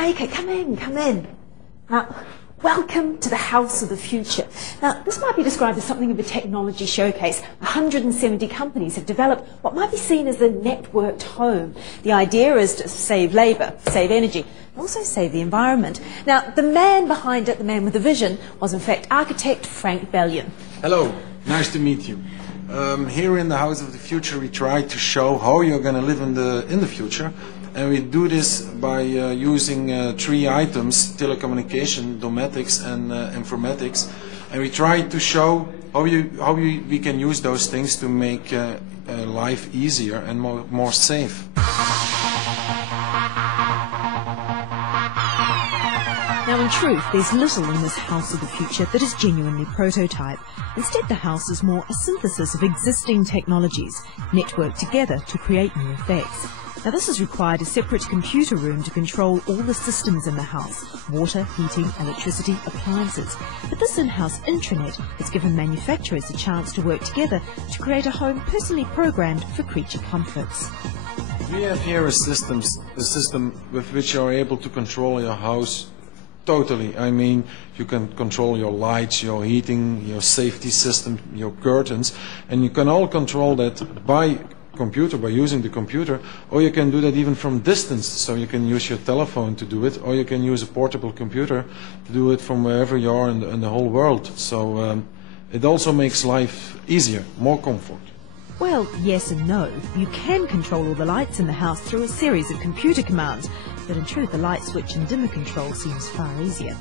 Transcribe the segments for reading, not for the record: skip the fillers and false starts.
Baker, come in, come in. Welcome to the house of the future. Now, this might be described as something of a technology showcase. 170 companies have developed what might be seen as the networked home. The idea is to save labour, save energy, and also save the environment. Now, the man behind it, the man with the vision, was in fact architect Frank Bellion. Hello, nice to meet you. Here in the house of the future, we try to show how you're going to live in the future. And we do this by using three items: telecommunication, domestics, and informatics. And we try to show how we can use those things to make life easier and more safe. Now, in truth, there's little in this house of the future that is genuinely prototype. Instead, the house is more a synthesis of existing technologies, networked together to create new effects. Now, this has required a separate computer room to control all the systems in the house: water, heating, electricity, appliances. But this in-house intranet has given manufacturers a chance to work together to create a home personally programmed for creature comforts. We have here a system with which you are able to control your house totally. I mean, you can control your lights, your heating, your safety system, your curtains, and you can all control that by using the computer, or you can do that even from distance. So you can use your telephone to do it, or you can use a portable computer to do it from wherever you are in the whole world. So it also makes life easier, more comfort. Well, yes and no. You can control all the lights in the house through a series of computer commands, but in truth the light switch and dimmer control seems far easier.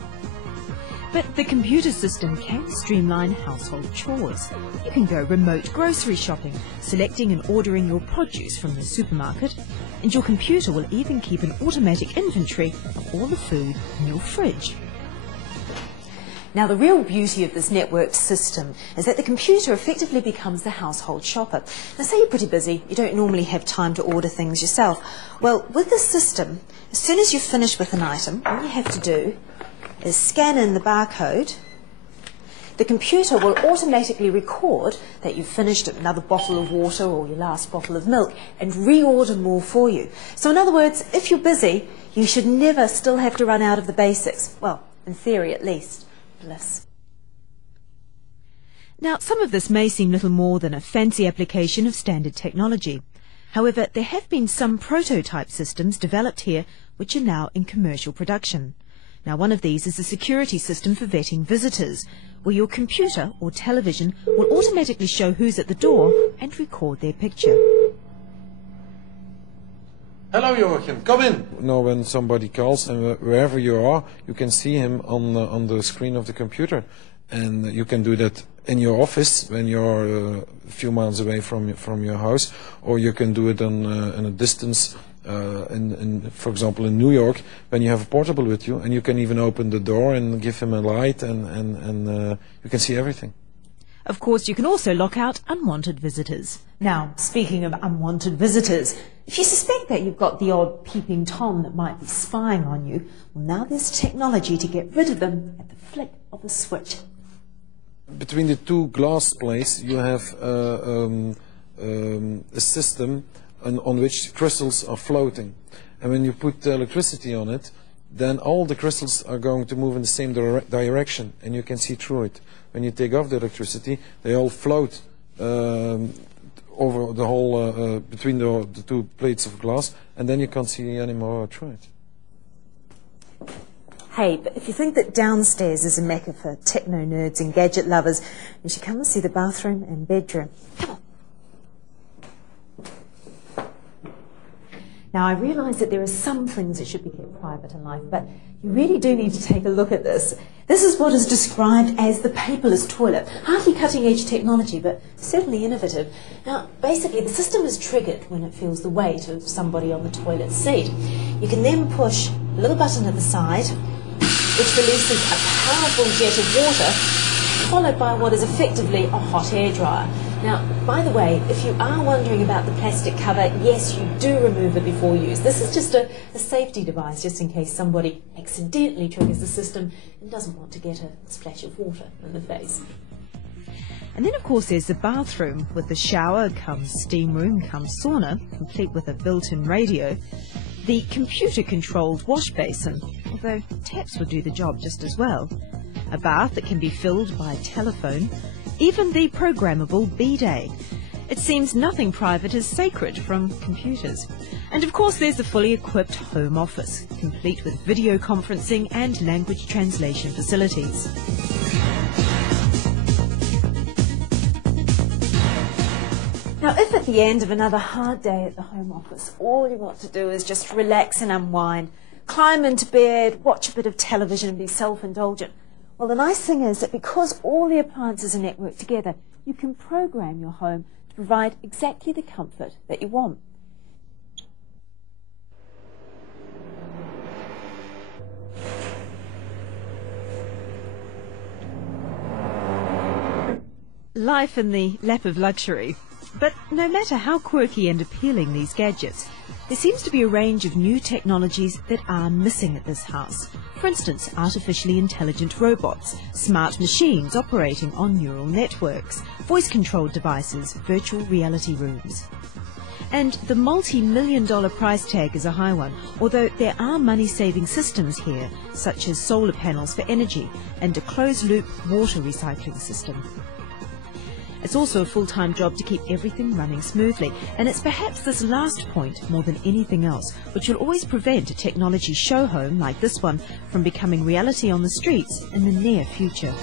But the computer system can streamline household chores. You can go remote grocery shopping, selecting and ordering your produce from the supermarket, and your computer will even keep an automatic inventory of all the food in your fridge. Now, the real beauty of this networked system is that the computer effectively becomes the household shopper. Now, say you're pretty busy, you don't normally have time to order things yourself. Well, with this system, as soon as you're finished with an item, all you have to do is scan in the barcode. The computer will automatically record that you've finished another bottle of water or your last bottle of milk and reorder more for you. So in other words, if you're busy, you should never still have to run out of the basics. Well, in theory at least. Bliss. Now, some of this may seem little more than a fancy application of standard technology. However, there have been some prototype systems developed here which are now in commercial production. Now, one of these is a security system for vetting visitors, where your computer or television will automatically show who's at the door and record their picture. Hello, Joachim, come in. Now, when somebody calls, and wherever you are, you can see him on the screen of the computer. And you can do that in your office when you're a few miles away from your house, or you can do it in a distance. For example, in New York, when you have a portable with you, and you can even open the door and give him a light, and you can see everything. Of course, you can also lock out unwanted visitors. Now, speaking of unwanted visitors, if you suspect that you've got the odd peeping Tom that might be spying on you, well, now there's technology to get rid of them at the flick of a switch. Between the two glass plates, you have a system on which crystals are floating. And when you put electricity on it, then all the crystals are going to move in the same direction, and you can see through it. When you take off the electricity, they all float over the whole, between the two plates of glass, and then you can't see anymore through it. Hey, but if you think that downstairs is a mecca for techno nerds and gadget lovers, you should come and see the bathroom and bedroom. Come on. Now, I realise that there are some things that should be kept private in life, but you really do need to take a look at this. This is what is described as the paperless toilet. Hardly cutting-edge technology, but certainly innovative. Now, basically, the system is triggered when it feels the weight of somebody on the toilet seat. You can then push a little button at the side, which releases a powerful jet of water, followed by what is effectively a hot air dryer. Now, by the way, if you are wondering about the plastic cover, yes, you do remove it before use. This is just a safety device, just in case somebody accidentally triggers the system and doesn't want to get a splash of water in the face. And then, of course, there's the bathroom. With the shower comes steam room, comes sauna, complete with a built-in radio. the computer-controlled wash basin, although taps would do the job just as well, a bath that can be filled by telephone, even the programmable bidet. It seems nothing private is sacred from computers. And of course there's the fully equipped home office, complete with video conferencing and language translation facilities. Now, if at the end of another hard day at the home office, all you want to do is just relax and unwind, climb into bed, watch a bit of television and be self-indulgent, well, the nice thing is that because all the appliances are networked together, you can program your home to provide exactly the comfort that you want. Life in the lap of luxury. But no matter how quirky and appealing these gadgets, there seems to be a range of new technologies that are missing at this house. For instance, artificially intelligent robots, smart machines operating on neural networks, voice-controlled devices, virtual reality rooms. And the multi-million-dollar price tag is a high one, although there are money-saving systems here, such as solar panels for energy and a closed-loop water recycling system. It's also a full-time job to keep everything running smoothly, and it's perhaps this last point, more than anything else, which will always prevent a technology show home like this one from becoming reality on the streets in the near future.